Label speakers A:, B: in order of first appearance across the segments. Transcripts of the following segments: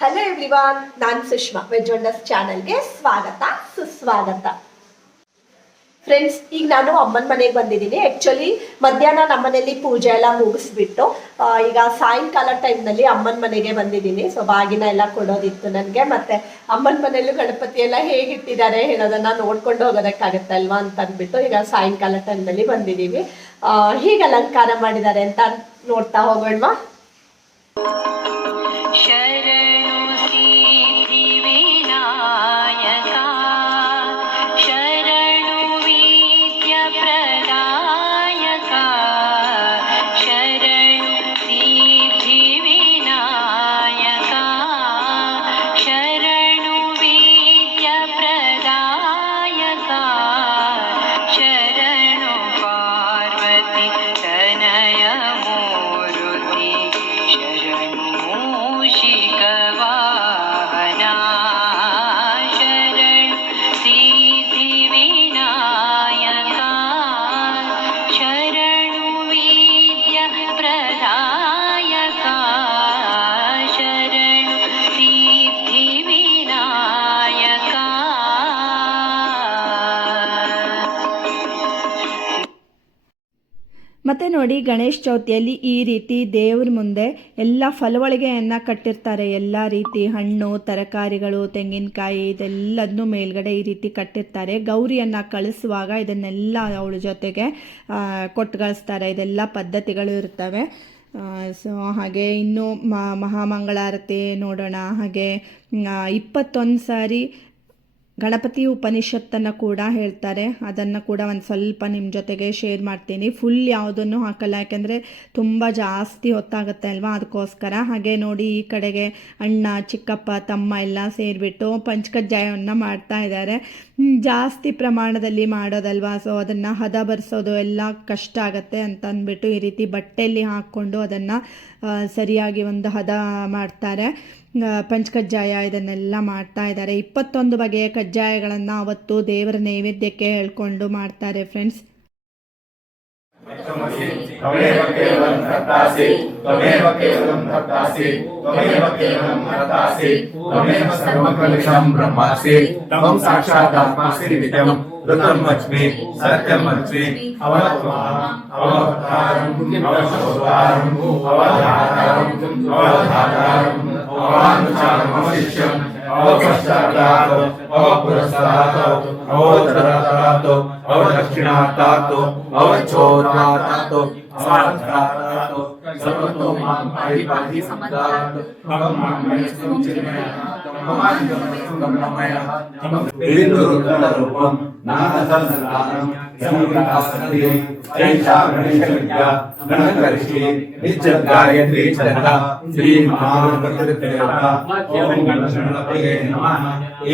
A: Hello everyone ನಾನು Sushma veg wonders ಚಾನಲ್ಗೆ ಸ್ವಾಗತ, ಸುಸ್ವಾಗತ. ಫ್ರೆಂಡ್ಸ್ ಈಗ ನಾನು ಅಮ್ಮನ ಮನೆಗೆ ಬಂದಿದ್ದೀನಿ. ಆ್ಯಕ್ಚುಲಿ ಮಧ್ಯಾಹ್ನ ನಮ್ಮನೇಲಿ ಪೂಜೆ ಎಲ್ಲ ಮುಗಿಸ್ಬಿಟ್ಟು ಈಗ ಸಾಯಂಕಾಲ ಟೈಮ್ನಲ್ಲಿ ಅಮ್ಮನ ಮನೆಗೆ ಬಂದಿದ್ದೀನಿ. ಸೊ ಬಾಗಿನ ಎಲ್ಲ ಕೊಡೋದಿತ್ತು ನನಗೆ. ಮತ್ತು ಅಮ್ಮನ ಮನೆಯಲ್ಲೂ ಗಣಪತಿ ಎಲ್ಲ ಹೇಗಿಟ್ಟಿದ್ದಾರೆ ಹೇಳೋದನ್ನು ನೋಡ್ಕೊಂಡು ಹೋಗೋದಕ್ಕಾಗತ್ತಲ್ವಾ ಅಂತ ಅಂದ್ಬಿಟ್ಟು ಈಗ ಸಾಯಂಕಾಲ ಟೈಮ್ನಲ್ಲಿ ಬಂದಿದ್ದೀವಿ. ಹೀಗೆ ಅಲಂಕಾರ ಮಾಡಿದ್ದಾರೆ ಅಂತ ನೋಡ್ತಾ ಹೋಗೋಣವಾ?
B: ಮತ್ತು ನೋಡಿ ಗಣೇಶ ಚೌತಿಯಲ್ಲಿ ಈ ರೀತಿ ದೇವ್ರ ಮುಂದೆ ಎಲ್ಲ ಫಲವಳಿಗೆಯನ್ನು ಕಟ್ಟಿರ್ತಾರೆ. ಎಲ್ಲ ರೀತಿ ಹಣ್ಣು, ತರಕಾರಿಗಳು, ತೆಂಗಿನಕಾಯಿ ಇದೆಲ್ಲದನ್ನು ಮೇಲ್ಗಡೆ ಈ ರೀತಿ ಕಟ್ಟಿರ್ತಾರೆ. ಗೌರಿಯನ್ನು ಕಳಿಸುವಾಗ ಇದನ್ನೆಲ್ಲ ಅವಳ ಜೊತೆಗೆ ಕೊಟ್ಟು ಕಳಿಸ್ತಾರೆ ಇದೆಲ್ಲ ಪದ್ಧತಿಗಳು ಇರ್ತವೆ. ಸೊ, ಹಾಗೆ ಇನ್ನು ಮಹಾಮಂಗಳಾರತಿ ನೋಡೋಣ. ಹಾಗೆ ಇಪ್ಪತ್ತೊಂದು ಸಾರಿ ಗಣಪತಿ ಉಪನಿಷತ್ತನ್ನು ಕೂಡ ಹೇಳ್ತಾರೆ. ಅದನ್ನು ಕೂಡ ಒಂದು ಸ್ವಲ್ಪ ನಿಮ್ಮ ಜೊತೆಗೆ ಶೇರ್ ಮಾಡ್ತೀನಿ. ಫುಲ್ ಯಾವುದನ್ನು ಹಾಕಲ್ಲ, ಯಾಕೆಂದರೆ ತುಂಬ ಜಾಸ್ತಿ ಹೊತ್ತಾಗುತ್ತೆ ಅಲ್ವಾ ಅದಕ್ಕೋಸ್ಕರ ಹಾಗೆ ನೋಡಿ ಈ ಕಡೆಗೆ ಅಣ್ಣ, ಚಿಕ್ಕಪ್ಪ, ತಮ್ಮ ಎಲ್ಲ ಸೇರಿಬಿಟ್ಟು ಪಂಚಕಜ್ಜಾಯವನ್ನು ಮಾಡ್ತಾ ಇದ್ದಾರೆ. ಜಾಸ್ತಿ ಪ್ರಮಾಣದಲ್ಲಿ ಮಾಡೋದಲ್ವಾ? ಸೊ ಅದನ್ನು ಹದ ಬರೆಸೋದು ಎಲ್ಲ ಕಷ್ಟ ಆಗುತ್ತೆ ಅಂತ ಅಂದ್ಬಿಟ್ಟು ಈ ರೀತಿ ಬಟ್ಟೆಯಲ್ಲಿ ಹಾಕ್ಕೊಂಡು ಅದನ್ನು ಸರಿಯಾಗಿ ಒಂದು ಹದ ಮಾಡ್ತಾರೆ. ಪಂಚ ಕಜ್ಜಾಯ ಇದನ್ನೆಲ್ಲ ಮಾಡ್ತಾ ಇದ್ದಾರೆ. ಇಪ್ಪತ್ತೊಂದು ಬಗೆಯ ಕಜ್ಜಾಯಗಳನ್ನು ಅವತ್ತು ದೇವರ ನೈವೇದ್ಯಕ್ಕೆ ಹೇಳ್ಕೊಂಡು ಮಾಡ್ತಾರೆ ಫ್ರೆಂಡ್ಸ್
C: ಅವಧಾರಂ केवलं धर्तासि त्वमेव केवलं धर्तासि त्वमेव केवलं हरतासि त्वमेव सर्वकलिशं ब्रह्मासि त्वं साक्षादात्मासि नित्यं ऋतं वच्मि सत्यं वच्मि समग्रासनते चैषा गणेशविद्या गणकरिष्ये निज्जगायत्री चरणा श्रीमहामन्त्रकृत्यर्था ॐ गणशरणपये नमः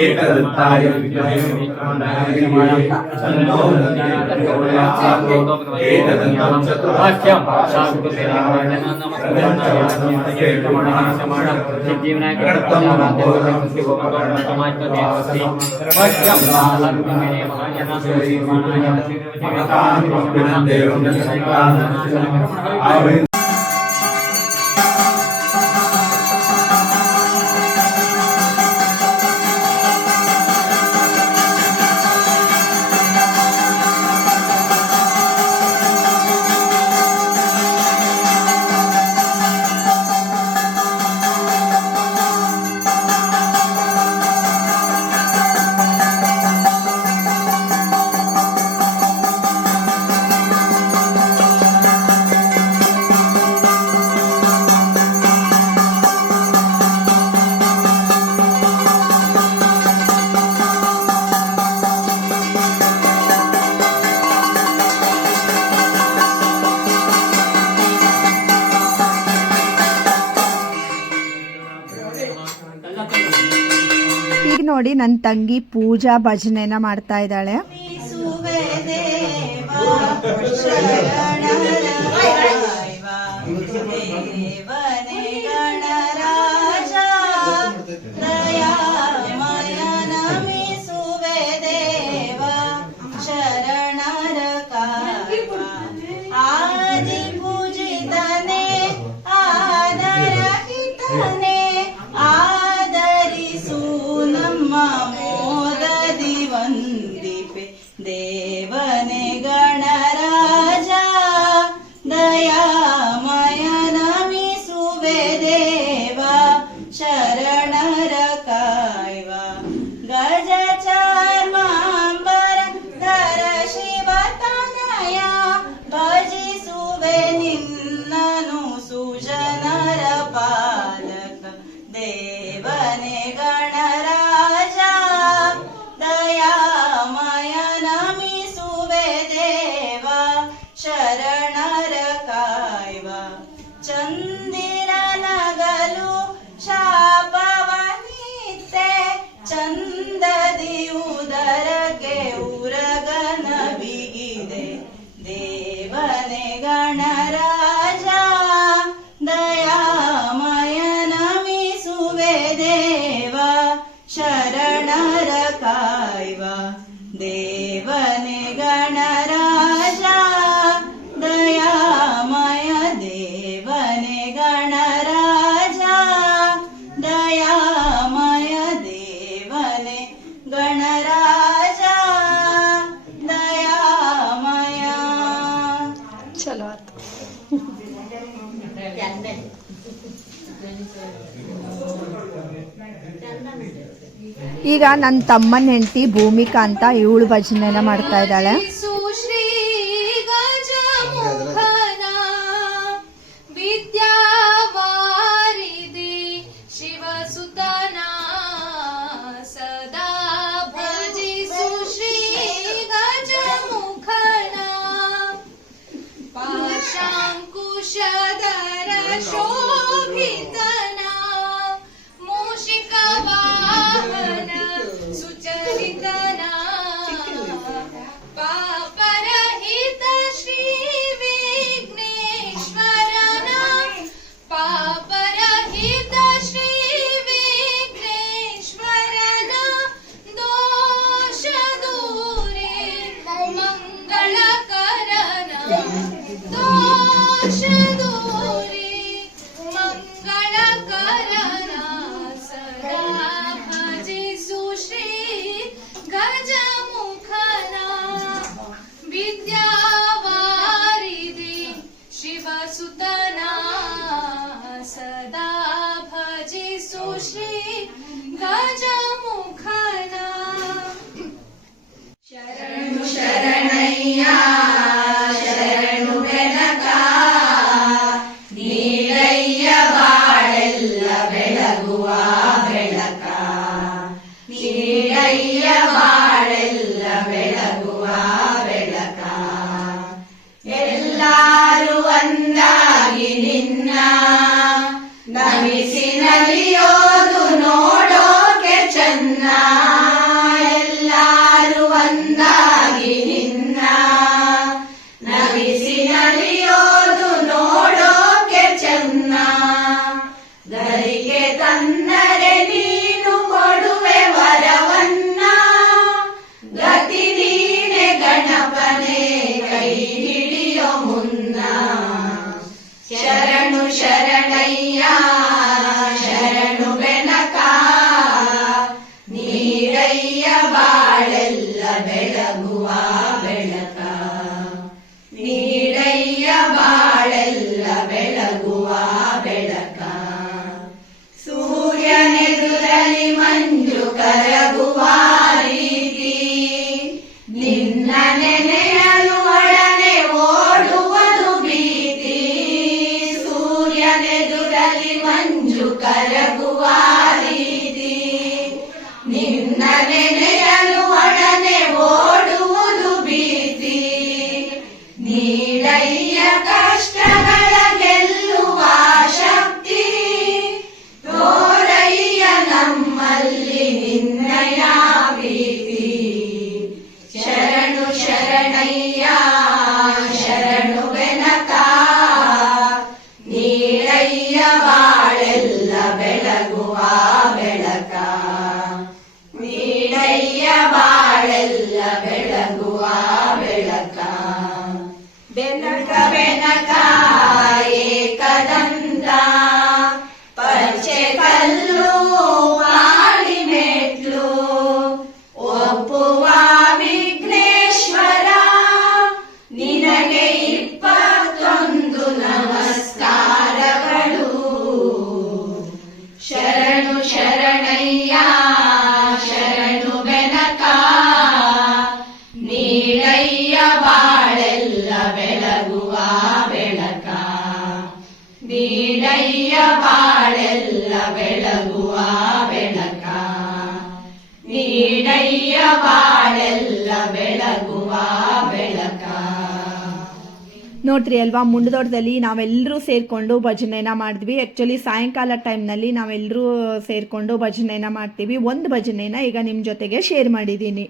C: एकदन्ताय विद्महे विक्रमणाय तन्नो नन्दनकरुणात् एकदन्तं चतुराख्यं पाशाङ्कुशेनावरणं नमस्ते नमः नमः जीवनायकर्तं नमो शिवोपकरणं समाजपते श्री पश्यं महालक्ष्मीने महाजनाश्रीमानाय देवं
B: ನೋಡಿ ನನ್ನ ತಂಗಿ ಪೂಜಾ ಭಜನೆನ ಮಾಡ್ತಾ ಇದ್ದಾಳೆ.
D: गणराजा
E: दयामया चलो
F: ಈಗ ನನ್ನ ತಮ್ಮನ ಹೆಂಡತಿ ಭೂಮಿಕಾ ಅಂತ ಇವಳು ಭಜನೆನ ಮಾಡ್ತಾ ಇದ್ದಾಳೆ
D: सुश्री गज ಬಿಸಿನಲಿಯೋದು ನೋಡೋಕೆ ಚೆನ್ನ? ಎಲ್ಲಾರು ಒಂದ ನೆದುರಲಿ ಮಂಜು ಕರಗುವಾರಿ
B: ನೋಡ್ರಿ ಅಲ್ವಾ? ಮುಂಡದೋಟದಲ್ಲಿ ನಾವೆಲ್ಲರೂ ಸೇರಿಕೊಂಡು ಭಜನೆನ ಮಾಡಿದ್ವಿ. ಆ್ಯಕ್ಚುಲಿ ಸಾಯಂಕಾಲ ಟೈಮ್ನಲ್ಲಿ ನಾವೆಲ್ಲರೂ ಸೇರಿಕೊಂಡು ಭಜನೆನ ಮಾಡ್ತೀವಿ. ಒಂದು ಭಜನೆನ ಈಗ ನಿಮ್ಮ ಜೊತೆಗೆ ಶೇರ್ ಮಾಡಿದ್ದೀನಿ.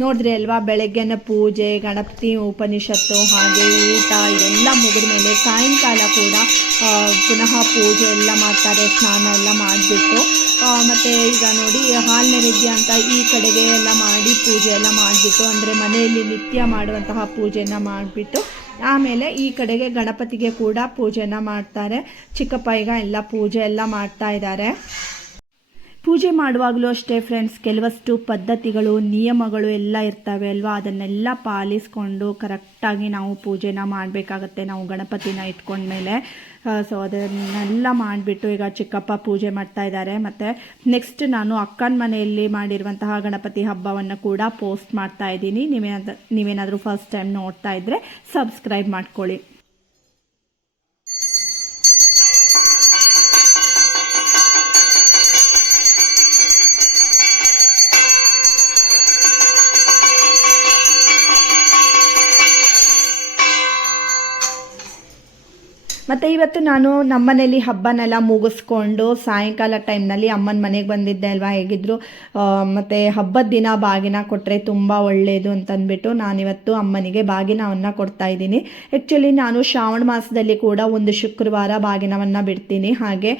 B: ನೋಡಿದ್ರಿ ಅಲ್ವಾ? ಬೆಳಗ್ಗೆನ ಪೂಜೆ, ಗಣಪತಿ ಉಪನಿಷತ್ತು ಹಾಗೆ ಊಟ ಇದೆಲ್ಲ ಮುಗಿದ ಮೇಲೆ ಸಾಯಂಕಾಲ ಕೂಡ ಪುನಃ ಪೂಜೆ ಎಲ್ಲ ಮಾಡ್ತಾರೆ, ಸ್ನಾನ ಎಲ್ಲ ಮಾಡಿಬಿಟ್ಟು. ಮತ್ತು ಈಗ ನೋಡಿ ಹಾಲು ನೈವೇದ್ಯ ಅಂತ ಈ ಕಡೆಗೆ ಎಲ್ಲ ಮಾಡಿ ಪೂಜೆ ಎಲ್ಲ ಮಾಡಿಬಿಟ್ಟು, ಅಂದರೆ ಮನೆಯಲ್ಲಿ ನಿತ್ಯ ಮಾಡುವಂತಹ ಪೂಜೆನ ಮಾಡಿಬಿಟ್ಟು ಆಮೇಲೆ ಈ ಕಡೆಗೆ ಗಣಪತಿಗೆ ಕೂಡ ಪೂಜೆನ ಮಾಡ್ತಾರೆ. ಚಿಕ್ಕಪ್ಪ ಈಗ ಎಲ್ಲ ಪೂಜೆ ಎಲ್ಲ ಮಾಡ್ತಾ ಇದ್ದಾರೆ. ಪೂಜೆ ಮಾಡುವಾಗಲೂ ಅಷ್ಟೇ ಫ್ರೆಂಡ್ಸ್ ಕೆಲವಷ್ಟು ಪದ್ಧತಿಗಳು, ನಿಯಮಗಳು ಎಲ್ಲ ಇರ್ತವೆ ಅಲ್ವಾ? ಅದನ್ನೆಲ್ಲ ಪಾಲಿಸ್ಕೊಂಡು ಕರೆಕ್ಟಾಗಿ ನಾವು ಪೂಜೆನ ಮಾಡಬೇಕಾಗತ್ತೆ ನಾವು ಗಣಪತಿನ ಇಟ್ಕೊಂಡ್ಮೇಲೆ. ಸೊ ಅದನ್ನೆಲ್ಲ ಮಾಡಿಬಿಟ್ಟು ಈಗ ಚಿಕ್ಕಪ್ಪ ಪೂಜೆ ಮಾಡ್ತಾ ಇದ್ದಾರೆ. ಮತ್ತು ನೆಕ್ಸ್ಟ್ ನಾನು ಅಕ್ಕನ ಮನೆಯಲ್ಲಿ ಮಾಡಿರುವಂತಹ ಗಣಪತಿ ಹಬ್ಬವನ್ನು ಕೂಡ ಪೋಸ್ಟ್ ಮಾಡ್ತಾ ಇದ್ದೀನಿ. ನೀವೇನಾದ್ರೂ ನೀವೇನಾದರೂ ಫಸ್ಟ್ ಟೈಮ್ ನೋಡ್ತಾ ಇದ್ದರೆ ಸಬ್ಸ್ಕ್ರೈಬ್ ಮಾಡ್ಕೊಳ್ಳಿ. ಮತ್ತು ಇವತ್ತು ನಾನು ನಮ್ಮನೇಲಿ ಹಬ್ಬನೆಲ್ಲ ಮುಗಿಸ್ಕೊಂಡು ಸಾಯಂಕಾಲ ಟೈಮ್ನಲ್ಲಿ ಅಮ್ಮನ ಮನೆಗೆ ಬಂದಿದ್ದೆ ಅಲ್ವಾ? ಹೇಗಿದ್ರು ಮತ್ತು ಹಬ್ಬದ ದಿನ ಬಾಗಿನ ಕೊಟ್ಟರೆ ತುಂಬ ಒಳ್ಳೆಯದು ಅಂತಂದ್ಬಿಟ್ಟು ನಾನಿವತ್ತು ಅಮ್ಮನಿಗೆ ಬಾಗಿನವನ್ನು ಕೊಡ್ತಾ ಇದ್ದೀನಿ. ಆ್ಯಕ್ಚುಲಿ ನಾನು ಶ್ರಾವಣ ಮಾಸದಲ್ಲಿ ಕೂಡ ಒಂದು ಶುಕ್ರವಾರ ಬಾಗಿನವನ್ನು ಬಿಡ್ತೀನಿ. ಹಾಗೆ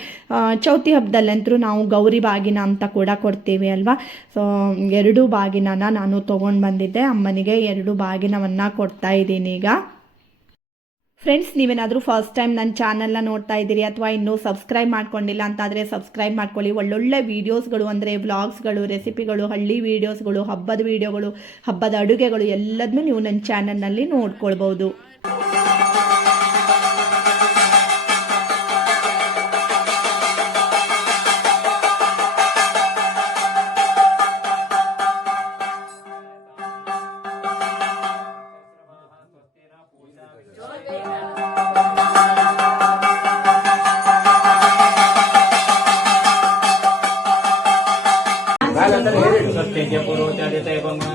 B: ಚೌತಿ ಹಬ್ಬದಲ್ಲಂತೂ ನಾವು ಗೌರಿ ಬಾಗಿನ ಅಂತ ಕೂಡ ಕೊಡ್ತೀವಿ ಅಲ್ವಾ? ಸೊ ಎರಡು ಬಾಗಿನನ ನಾನು ತೊಗೊಂಡು ಬಂದಿದ್ದೆ. ಅಮ್ಮನಿಗೆ ಎರಡು ಬಾಗಿನವನ್ನು ಕೊಡ್ತಾ ಇದ್ದೀನಿ ಈಗ. ಫ್ರೆಂಡ್ಸ್ ನೀವೇನಾದರೂ ಫಸ್ಟ್ ಟೈಮ್ ನನ್ನ ಚಾನಲ್ನ ನೋಡ್ತಾ ಇದ್ದೀರಿ ಅಥವಾ ಇನ್ನೂ ಸಬ್ಸ್ಕ್ರೈಬ್ ಮಾಡ್ಕೊಂಡಿಲ್ಲ ಅಂತಾದರೆ ಸಬ್ಸ್ಕ್ರೈಬ್ ಮಾಡ್ಕೊಳ್ಳಿ. ಒಳ್ಳೊಳ್ಳೆ ವೀಡಿಯೋಸ್ಗಳು ಅಂದರೆ ವ್ಲಾಗ್ಸ್ಗಳು ರೆಸಿಪಿಗಳು ಹಳ್ಳಿ ವೀಡಿಯೋಸ್ಗಳು ಹಬ್ಬದ ವೀಡಿಯೋಗಳು ಹಬ್ಬದ ಅಡುಗೆಗಳು ಎಲ್ಲದನ್ನೂ ನೀವು ನನ್ನ ಚಾನಲ್ನಲ್ಲಿ ನೋಡ್ಕೊಳ್ಬೋದು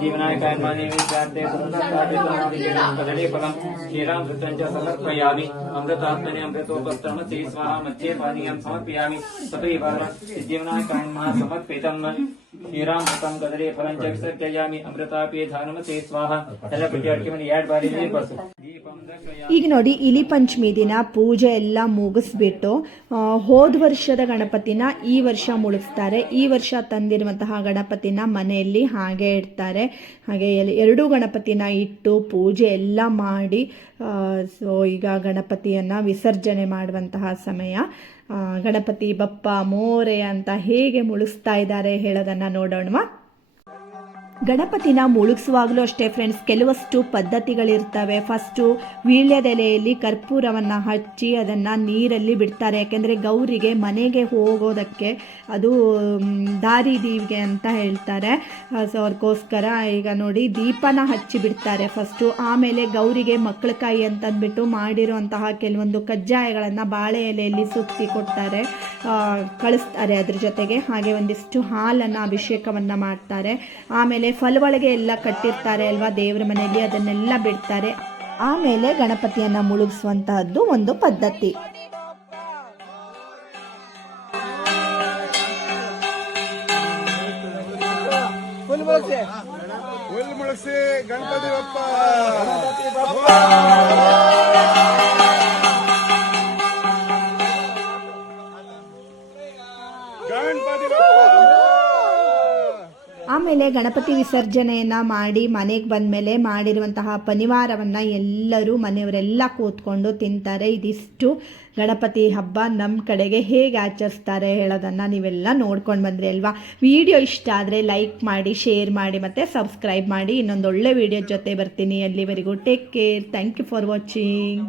G: जीवनाय कर्माणि विद्यार्थे कदलीफलम् क्षीरामृतम् मध्ये पानीयम् समर्पयामि। तथैव जीवनाय कर्मा समर्पितम्। ಶ್ರೀರಾಮ್ ಫಲಂ ಅಮೃತಾಪಿ
B: ಈಗ ನೋಡಿ, ಇಲಿ ಪಂಚಮಿ ದಿನ ಪೂಜೆ ಎಲ್ಲ ಮುಗಿಸ್ಬಿಟ್ಟು ಹೋದ ವರ್ಷದ ಗಣಪತಿನ ಈ ವರ್ಷ ಮುಳುಗಿಸ್ತಾರೆ. ಈ ವರ್ಷ ತಂದಿರುವಂತಹ ಗಣಪತಿನ ಮನೆಯಲ್ಲಿ ಹಾಗೆ ಇಡ್ತಾರೆ. ಹಾಗೆ ಎರಡೂ ಗಣಪತಿನ ಇಟ್ಟು ಪೂಜೆ ಎಲ್ಲ ಮಾಡಿ ಸೊ ಈಗ ಗಣಪತಿಯನ್ನು ವಿಸರ್ಜನೆ ಮಾಡುವಂತಹ ಸಮಯ. ಗಣಪತಿ ಬಪ್ಪ ಮೋರೆ ಅಂತ ಹೇಗೆ ಮುಳುಸ್ತಾ ಇದ್ದಾರೆ ಹೇಳೋದನ್ನು ನೋಡೋಣವಾ? ಗಣಪತಿನ ಮುಳುಗಿಸುವಾಗಲೂ ಅಷ್ಟೇ ಫ್ರೆಂಡ್ಸ್ ಕೆಲವಷ್ಟು ಪದ್ಧತಿಗಳಿರ್ತವೆ. ಫಸ್ಟು ವೀಳ್ಯದೆಲೆಯಲ್ಲಿ ಕರ್ಪೂರವನ್ನು ಹಚ್ಚಿ ಅದನ್ನು ನೀರಲ್ಲಿ ಬಿಡ್ತಾರೆ. ಯಾಕೆಂದರೆ ಗೌರಿಗೆ ಮನೆಗೆ ಹೋಗೋದಕ್ಕೆ ಅದು ದಾರಿ ದೀವಿಗೆ ಅಂತ ಹೇಳ್ತಾರೆ. ಸೊ ಅದಕ್ಕೋಸ್ಕರ ಈಗ ನೋಡಿ ದೀಪನ ಹಚ್ಚಿ ಬಿಡ್ತಾರೆ ಫಸ್ಟು ಆಮೇಲೆ ಗೌರಿಗೆ ಮಕ್ಕಳ ಕಾಯಿ ಅಂತಂದ್ಬಿಟ್ಟು ಮಾಡಿರುವಂತಹ ಕೆಲವೊಂದು ಕಜ್ಜಾಯಗಳನ್ನು ಬಾಳೆ ಎಲೆಯಲ್ಲಿ ಸುತ್ತಿ ಕೊಡ್ತಾರೆ. ಕಳಿಸ್ತಾರೆ ಅದ್ರ ಜೊತೆಗೆ. ಹಾಗೆ ಒಂದಿಷ್ಟು ಹಾಲನ್ನು ಅಭಿಷೇಕವನ್ನು ಮಾಡ್ತಾರೆ. ಆಮೇಲೆ ಫಲವೊಳಗೆ ಎಲ್ಲ ಕಟ್ಟಿರ್ತಾರೆ ಅಲ್ವಾ ದೇವರ ಮನೆಯಲ್ಲಿ? ಅದನ್ನೆಲ್ಲ ಬಿಡ್ತಾರೆ. ಆಮೇಲೆ ಗಣಪತಿಯನ್ನು ಮುಳುಗಿಸುವಂತಹದ್ದು ಒಂದು ಪದ್ಧತಿ.
H: ಗಣಪತಿ ಗಣಪತಿ
B: ಆಮೇಲೆ ಗಣಪತಿ ವಿಸರ್ಜನೆಯನ್ನು ಮಾಡಿ ಮನೆಗೆ ಬಂದಮೇಲೆ ಮಾಡಿರುವಂತಹ ಪನಿವಾರವನ್ನು ಎಲ್ಲರೂ ಮನೆಯವರೆಲ್ಲ ಕೂತ್ಕೊಂಡು ತಿಂತಾರೆ. ಇದಿಷ್ಟು ಗಣಪತಿ ಹಬ್ಬ ನಮ್ಮ ಕಡೆಗೆ ಹೇಗೆ ಆಚರಿಸ್ತಾರೆ ಹೇಳೋದನ್ನು ನೀವೆಲ್ಲ ನೋಡ್ಕೊಂಡು ಬಂದ್ರಿ ಅಲ್ವಾ? ವಿಡಿಯೋ ಇಷ್ಟ ಆದರೆ ಲೈಕ್ ಮಾಡಿ, ಶೇರ್ ಮಾಡಿ ಮತ್ತು ಸಬ್ಸ್ಕ್ರೈಬ್ ಮಾಡಿ. ಇನ್ನೊಂದು ಒಳ್ಳೆ ವಿಡಿಯೋ ಜೊತೆ ಬರ್ತೀನಿ. ಅಲ್ಲಿವರೆಗೂ take care. Thank you for watching.